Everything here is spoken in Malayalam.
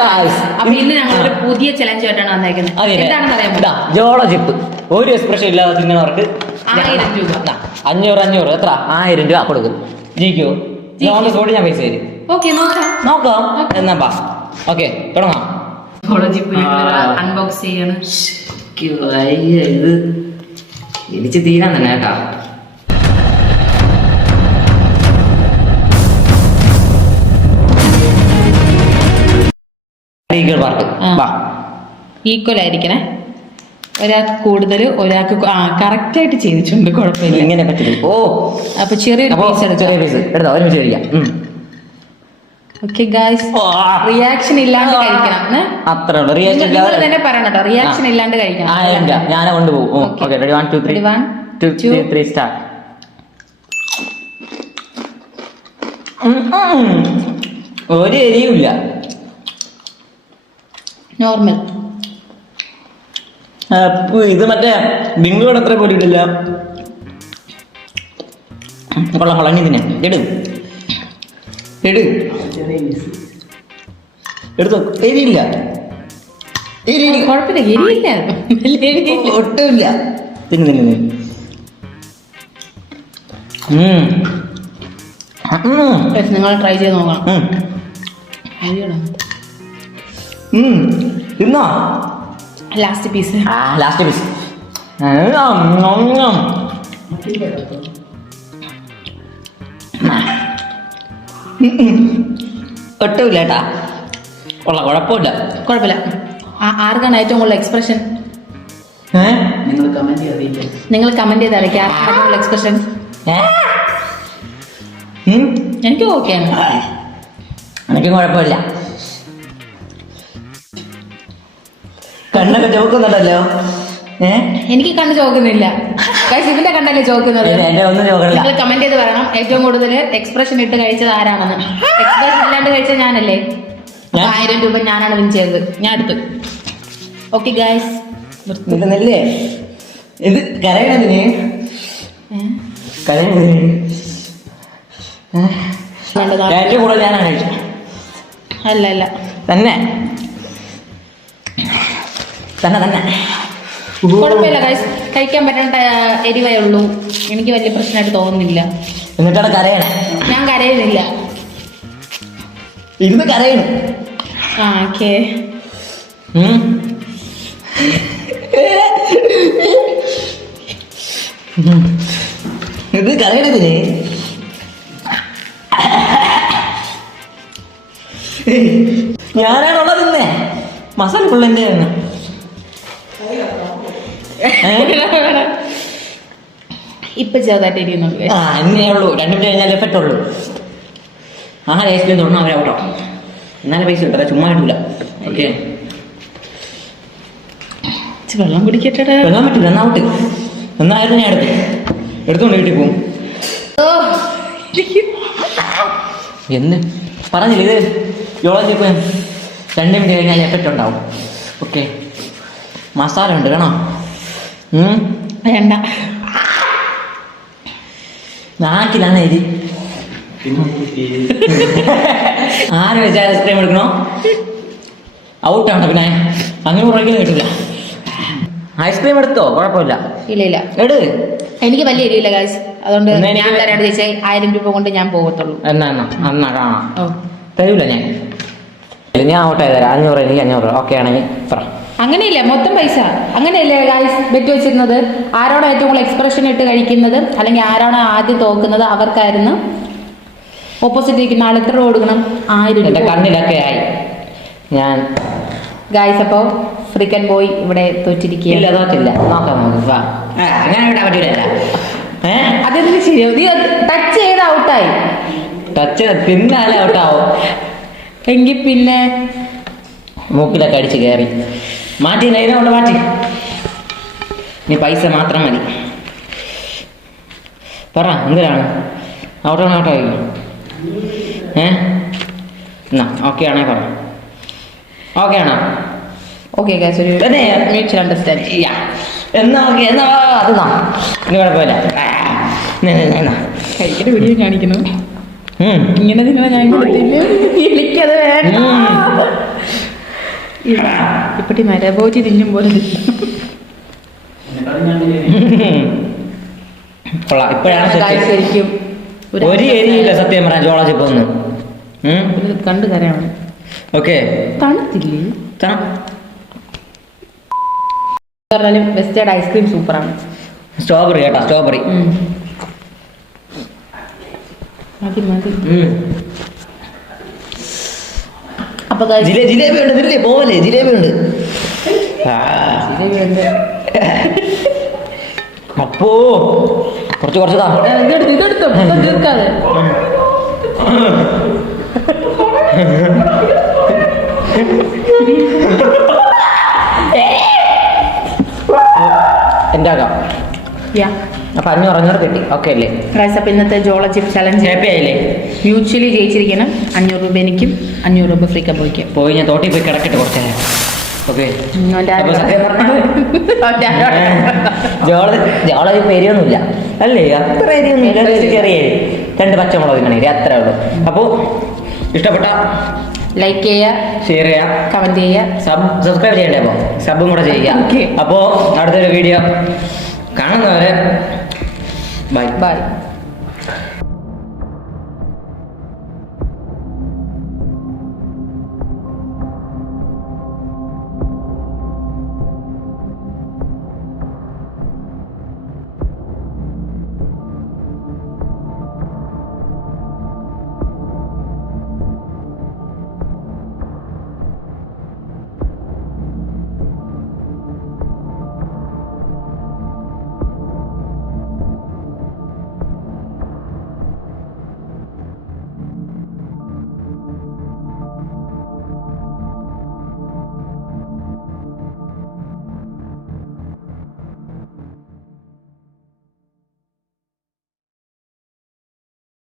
അപ്പൊ ഇന്ന് ഞങ്ങൾ പുതിയ ചലഞ്ച് ആയിട്ടാണ് വന്നേക്കുന്നത്. എന്താണെന്ന് അറിയാൻ ഇതാ ഒരു എക്സ്പ്രഷൻ ഇല്ലാതെ തിന്നവർക്ക് ആയിരം രൂപ. അഞ്ഞൂറ് അഞ്ഞൂറ് എത്ര? ആയിരം രൂപ കൊടുക്കും. ജയിക്കോ ജയിക്കും. ഓൺ ഞാൻ പൈസ തരും. ഓക്കെ നോക്കാം. നോക്കാം. എന്നാ ബാ. ഓക്കെ തുടങ്ങാം. ആ. അൺബോക്സ് ചെയ്യണം. ഇത് ഇടിച്ച് തീരാൻ തന്നെ കേട്ടാ. ഈഗിൾ പാർട്ട് വാ. ഈക്വൽ ആയിരിക്കണേ. ഒരാൾക്ക് കൂടുതൽ ഒരാൾക്ക് ആ കറക്റ്റ് ആയിട്ട് ചെയ്തിട്ടുണ്ട് കുഴപ്പമില്ല. ഇങ്ങനെ പറ്റില്ല. ഓ. അപ്പൊ ചെറിയൊരു പീസ് ചെറിയ പീസ് എടുത്തോ? ഒരുമിച്ച് കഴിക്കാം ഉം. ഓക്കെ ഗായ്സ് റിയാക്ഷൻ ഇല്ലാണ്ട് കഴിക്കണം അത്രേ ഉള്ളൂ. റിയാക്ഷൻ നിങ്ങൾ തന്നെ പറയണം കേട്ടോ റിയാക്ഷൻ ഇല്ലാണ്ട് കഴിക്കണം. ആയിരം രൂപ ഞാനെ കൊണ്ടുപോകും Okay. Okay ready one two three one, two. Three start ഒരു എരിയുമില്ല. നോർമൽ ഇത് മറ്റേ ബിങ്കോട് അത്ര പോലും ഇടില്ല? കൊള്ളാം കൊള്ളാം ഇതിനെ. എടു എടു എടുത്തു. എരിയില്ല. കുഴപ്പമില്ല. എരിയില്ല. ഒട്ടുമില്ല. തിന്നു തിന്നു തിന്നു. നിങ്ങൾ ട്രൈ ചെയ്ത് നോക്കണം. തിന്നോ? ലാസ്റ്റ് പീസ് ആ ലാസ്റ്റ് പീസ് ഒട്ടുമില്ല കേട്ടാ. കൊള്ളാം കുഴപ്പമില്ല. കുഴപ്പമില്ല. ആ- ആർക്കാണ് ഏറ്റവും കൂടുതൽ എക്സ്പ്രഷൻ? നിങ്ങൾ കമന്റ് ചെയ്തിട്ട് നിങ്ങൾ കമന്റ് ചെയ്ത് അറിയിക്കാം ആർക്കാണ് എക്സ്പ്രഷൻ എനിക്കും ഓക്കെ എനിക്ക് ഓക്കെയാണ് എനിക്കും കുഴപ്പമില്ല. കണ്ണൊക്കെ ചോക്കുന്നുണ്ടല്ലോ എനിക്ക് കണ്ണ് ചോക്കുന്നില്ല ഇതിന്റെ കണ്ണല്ലേ ചോക്കുന്നത് നിങ്ങൾ കമന്റ് ചെയ്ത് പറയണം. ഏറ്റവും കൂടുതൽ എക്സ്പ്രഷൻ ഇട്ട് കഴിച്ചത് ആരാണെന്ന്. എക്സ്പ്രഷൻ ഇല്ലാണ്ട് കഴിച്ച ഞാനല്ലേ? ആയിരം രൂപ ഞാനാണ് വിൻ ചെയ്തത്. ഞാൻ എടുത്തു. ഓക്കെ ഗായ്സ് ഇത് കരയണതിന് കരയണതിന് ഏറ്റവും കൂടുതൽ ഞാനാണ് കഴിച്ചത്. അല്ല അല്ല. തന്നെ? തന്നെ തന്നെ. കുഴപ്പമില്ല കഴിക്കാൻ പറ്റേണ്ട എരിവേ ഉള്ളൂ. എനിക്ക് വലിയ പ്രശ്നമായിട്ട് തോന്നുന്നില്ല. എന്നിട്ടാണ് കരയണേ? ഞാൻ കരയുന്നില്ല. ഇരുന്ന് കരയണം. ആ ഓക്കെ. ഇത് കരയണതിന്. ഞാനാണുള്ളതിന്നേ മസാല മസാല പുള്ളന്റെ ഇപ്പൊ ചെറുതായിട്ട് എരിയുന്നുണ്ട് ആ ഇന്നേ ഉള്ളൂ. രണ്ടു മിനിറ്റ് കഴിഞ്ഞാൽ എഫക്റ്റ് ഉള്ളൂ ആ ലേശം തൊടണം അവരെ ഓട്ടോ എന്നാലും പൈസ കിട്ടാ ചുമ്മാ കിട്ടൂല ഓക്കെ. വെള്ളം കുടിക്കട്ടെ വെള്ളം പറ്റൂല എന്നാ ഔട്ട് എന്നായാലും ഞാൻ എടുത്ത്. എടുത്തോണ്ട് വീട്ടിൽ പോകും എന്ന്? പറഞ്ഞില്ല ഇത്? ചെപ്പ് രണ്ട് മിനിറ്റ് കഴിഞ്ഞാൽ എഫക്റ്റ് ഉണ്ടാവും. ഓക്കെ. മസാല ഉണ്ട് ഉം. വേണ്ട. നാക്കിലാണ് എരി ആര് വെച്ചാൽ ഐസ്ക്രീം എടുക്കണോ? ഔട്ടാണ് പിന്നെ. അങ്ങനെ പുറകിൽ കിട്ടില്ല. ഐസ്ക്രീം എടുത്തോ? കുഴപ്പമില്ല. ഇല്ല ഇല്ല. എടു. എനിക്ക് വലിയ എരിയില്ല ഗായ്സ് അതുകൊണ്ട് ഞാൻ എനിക്ക് തരാണ്ട് ചേച്ചി ആയിരം രൂപ കൊണ്ട് ഞാൻ പോകത്തുള്ളൂ. എന്നാ എന്നാ. കാണാം. തരൂല ഞാൻ. ഞാൻ ഔട്ടായി തരാം. അഞ്ഞൂറ് എനിക്ക് അഞ്ഞൂറ്. ഓക്കെ ആണെങ്കിൽ പറ. അങ്ങനെയില്ല? മൊത്തം പൈസ. അങ്ങനെയല്ലേ ഗായ്സ് ബെറ്റ് വെച്ചിരുന്നത്? ആരോടാണ് ഏറ്റവും കൂടുതൽ എക്സ്പ്രഷൻ ഇട്ട് കഴിക്കുന്നത്? അല്ലെങ്കിൽ ആരാണ് ആദ്യം തോക്കുന്നത് അവർക്കായിരുന്നു. ഓപ്പോസിറ്റ് ഇരിക്കുന്ന ആൾ എത്ര കൊടുക്കണം? ആയിരം രൂപ. കണ്ണിലൊക്കെ ആയി. ഞാൻ ഗായ്സ് അപ്പോ ഫ്രിക്കൻ ബോയ് ഇവിടെ ഇല്ല തോറ്റിരിക്കുകയാണ് തോറ്റില്ല. നോക്കാം നമുക്ക് വിടാൻ പറ്റൂല ഏ? അതെന്ത് ശരിയാവും നീ ടച്ച് ചെയ്ത് ഔട്ടായി ടച്ച് പിന്നാലെ ഔട്ടാവും എങ്കിൽ പിന്നെ മൂക്കിലൊക്കെ അടിച്ച് കയറി. മാറ്റി നേരെ കൊണ്ട് മാറ്റി. നീ പൈസ മാത്രം മതി. പറ എന്തിനാണ്? ഔട്ടോ ഔട്ടോ ഔട്ടായി ഏ? എന്നാ ഓക്കെ ആണേ പറ. ഓക്കെ ആണോ? ഓക്കെ ഗായ്സ് ഒരു? Mutual understand yeah. എന്നാ ഓക്കെ എന്നാ അത് നാ. ഇനി കുഴപ്പമില്ല. വീഡിയോ കാണിക്കുന്നു. ഇങ്ങനെ നിങ്ങളെ ഞാൻ കൊടുത്തില്ല എനിക്കത് വേണ്ട. ഇപ്പട്ടി മരബോജി തിന്നും പോലെ കൊള്ളാം. ഇപ്പോഴാണ് ശരിക്കും ഒരു എരിയില്ല സത്യം പറഞ്ഞ ജോള ചിപ്പ് ഒന്നും ഇത് കണ്ടു കരയാണ്. ഓക്കെ. തണുത്തില്ലേ? പറഞ്ഞാലും വെസ്റ്റേഡ് ഐസ്ക്രീം സൂപ്പറാണ്. സ്ട്രോബെറി കേട്ടോ സ്ട്രോബെറി മതി മതി. അപ്പൊ ജിലേബി ഉണ്ട് ഇതില്ലേ പോവല്ലേ ജിലേബി ഉണ്ട്. അപ്പോ കുറച്ച് കുറച്ച് എന്റെ ഏ, അപ്പൊ അഞ്ഞൂറ് അഞ്ഞൂറ് കിട്ടി. ഓക്കെ അല്ലേ? പ്രൈസ് അപ്പൊ ഇന്നത്തെ ജോളജിപ്പ് ചലഞ്ച് ഹാപ്പി ആയില്ലേ? മ്യൂച്വലി ജയിച്ചിരിക്കണം. അഞ്ഞൂറ് രൂപ എനിക്കും അഞ്ഞൂറ് രൂപ ഫ്രീ കമ്പോയ്ക്കും പോയി ഞാൻ തോട്ടി പോയി കിടക്കട്ടെ കുറച്ച് നേരം. ഓക്കെ അപ്പൊ അല്ലേ? അത്ര എരിയൊന്നുമില്ല ചെറിയ എരി. രണ്ട് പച്ചമുളക് ഇങ്ങനെ അത്രേ ഉള്ളൂ. അപ്പോൾ ഇഷ്ടപ്പെട്ട ലൈക്ക് ചെയ്യുക. ഷെയർ ചെയ്യാം കമന്റ് ചെയ്യുക. സബ് സബ്സ്ക്രൈബ് ചെയ്യണ്ടേ അപ്പോൾ സബും കൂടെ ചെയ്യുക. അപ്പോൾ അടുത്തൊരു വീഡിയോ Cá này 7 7